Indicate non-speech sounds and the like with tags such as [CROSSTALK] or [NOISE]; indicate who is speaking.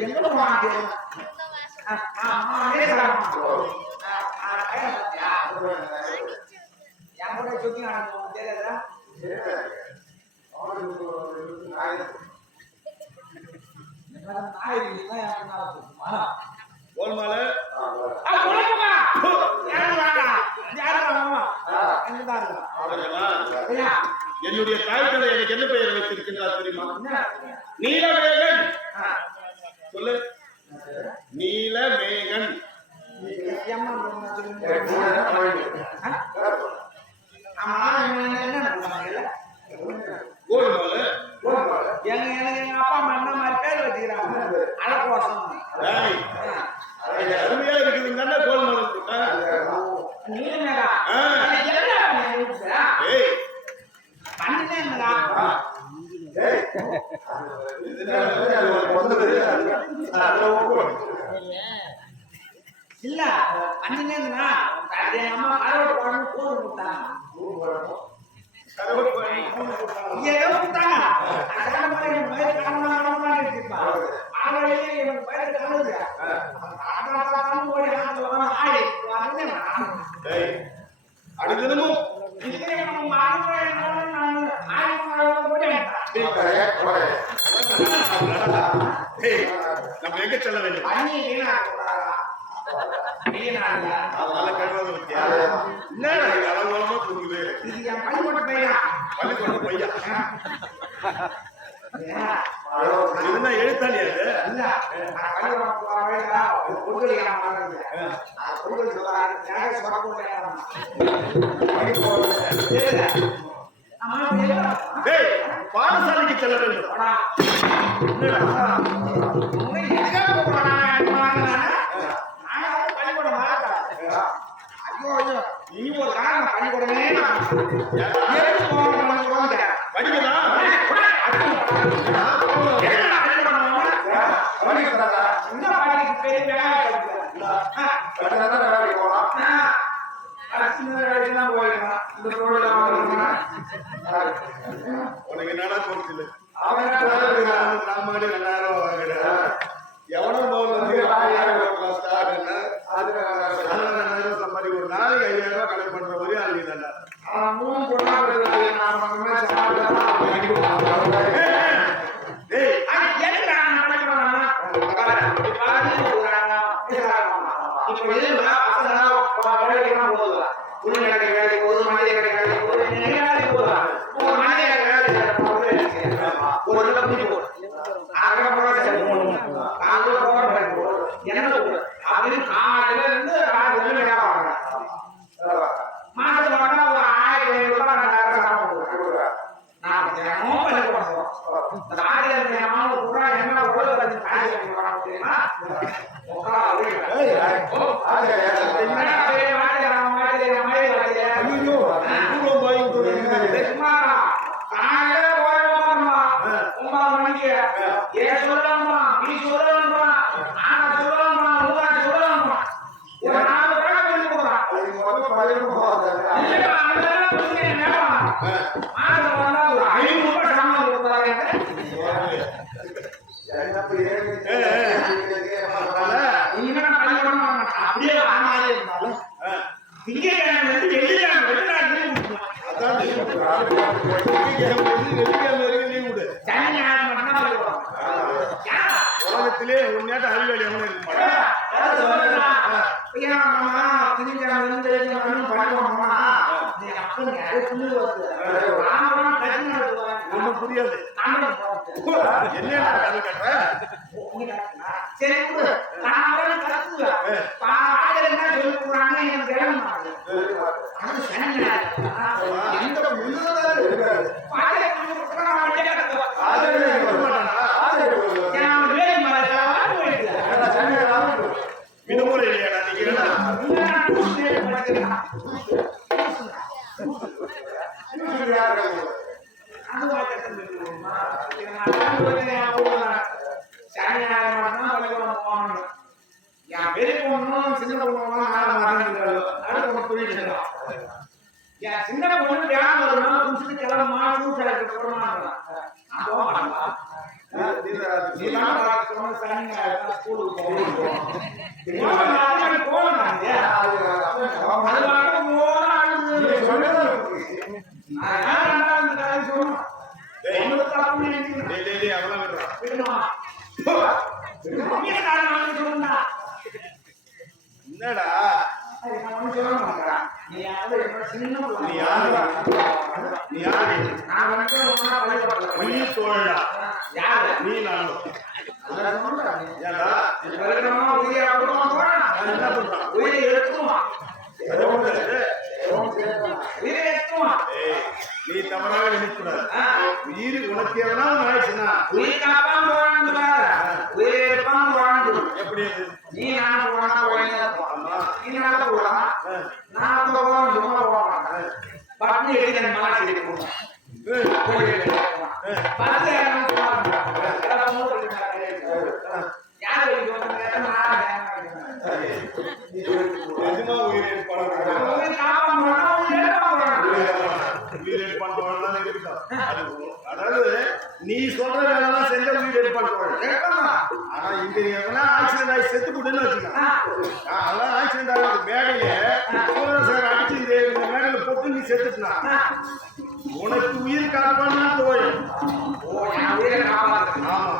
Speaker 1: என்ன ஆ.
Speaker 2: அது என்னடா நீ எழுதுற?
Speaker 1: ஏய்,
Speaker 2: பண்ணினேன்டா. இல்ல பண்ணினேன்னா அம்மா கருவாட்டு இதுக்கு நம்ம
Speaker 1: எங்க செல்ல வேண்டும் அதனால கழுவாத பத்தியா என்னடா இது அலங்கோலமா தூங்குது
Speaker 2: பள்ளிக்கூட
Speaker 1: பையா
Speaker 2: ஏன்?
Speaker 1: எழுத்தாளி அது
Speaker 2: இல்ல, நான் பள்ளிக்கூடம் போற ஒரு பொங்கல் ஏன் வாங்குறது? நான் பொங்கல். தெரியல. ஆமா, தெரியல.
Speaker 1: டேய் பாடசாலைக்கு செல்ல வேண்டும்?
Speaker 2: நான்? பள்ளிக்கூடம். ஐயோ, ஐயோ, நீ ஒரு காரணம் பள்ளிக்கூடமே
Speaker 1: உனக்கு என்னடா தோணுச்சு நாமாடி ரெண்டாயிரம் வாங்குறேன் எவனோ போன் வந்து ஆயிரம் ஸ்டார்ட் என்ன ரெண்டாயிரம் சம்பாதி ஒரு நாளைக்கு ஐயாயிரம் ரூபாய் கணக்கு பண்ற ஒரே ஆள் நீ தான்டா டேய்
Speaker 2: மாசம் ஒரு ஆயிரத்தி ஐநூறு ரூபாய் ரெண்டாயிரம் சாப்பிடுவோம் நான் தினமும் பள்ளிக்கூடம் போறோம். அந்த ஆயிரத்தி ஐநூறு என்ன உள்ள வந்து தெரியுமா? இல்லையா, அதெல்லாம் ஐநூறு ரூபாய் சம்பளம் கொடுக்குறாங்க. அப்படியே வாங்காதே இருந்தாலும் வெள்ளிக்கிழமை
Speaker 1: உலகத்திலே அறிவாளி எவனும் இருக்க மாட்டான்
Speaker 2: ஏதாவது சொல்லணுமா? ஐயா, அம்மா, திங்கட்கிழமை வந்து வெள்ளிக்கிழமை பள்ளிக்கூடம் போனா, நீ
Speaker 1: ஒண்ணும் புரியாது. என்ன
Speaker 2: சரி [LAUGHS] [LAUGHS] சொல்லுவேன், என் போகணும். [LAUGHS] பெரிய பொண்ணும் சின்ன பொண்ணும் மேல மாட்டாங்க அடுத்த என் சின்ன பொண்ணு ஒரு நாள் குடிச்சிட்டு கிளம்புமா சூட்டை போடுமாங்க நான் போக மாட்டேன்ப்பா. நீ தான் பார்த்து சொன்ன சனி ஞாயிறு ஸ்கூலுக்கு போகணும். போகணும், நான் நாளைக்கு போகணும் நாங்க. அது மட்டும் போனா அழுது. நான் ஏன் ரெண்டாவது கதை சொல்லணும்? உங்களுக்கு தப்புன்னு நினைக்கிறேன்.
Speaker 1: டேய், டேய், டேய், அதெல்லாம் விடுறா.
Speaker 2: விடுமா? நீங்க காரணம் வாங்கி சொல்லுங்க.
Speaker 1: என்னடா.
Speaker 2: நீ யாரு?
Speaker 1: நீ யாரு? நீ யாரு
Speaker 2: நான் வந்து ஒண்ணா வழிபடுறேன்.
Speaker 1: நீ தோழா
Speaker 2: யாரு?
Speaker 1: நீ நானும்
Speaker 2: அதான் சொல்றேன்.
Speaker 1: ஏடா
Speaker 2: வெறுக்கணுமா, உயிரை கொடுக்கணுமா
Speaker 1: நீ தவறாக நினைக்கூடாது உயிர் உனக்கு எதனா ஆயிடுச்சுன்னா
Speaker 2: உயிர் காப்பாம போறான்னு பாரு. உயிரை எடுப்பாம
Speaker 1: எப்படி
Speaker 2: நீ நான் போனா நீ நான் சும்மா எடுத்து பத்து யாரும் சொல்லுவாங்க. எல்லாம் மூணு பேர் இருக்காங்க. யார் வெளியே வந்தாங்க? நான் வேணாம்.
Speaker 1: நிஜமா உயிர் ஏற்பாடு
Speaker 2: உயிர் காப்பாம போனா உயிர் எடுப்பாம
Speaker 1: இருக்கட்டும். அது உ- அதாவது நீ சொல்ற வேலைலாம் செஞ்ச ஏற்பாடு போறேன்
Speaker 2: எடுப்பாமா?
Speaker 1: ஆனா இங்க எதனா ஆக்சிடென்ட் ஆகி செத்து போட்டுன்னு வச்சுக்க
Speaker 2: ஆ.
Speaker 1: அதெல்லாம் ஆக்சிடென்ட் மேடையில சூரசேகர் அடிச்சு இந்த மேடையில போட்டு நீ செத்துட்டுனா. உனக்கு உயிர்
Speaker 2: உயிரை காப்பாத்து.
Speaker 1: ஆமா.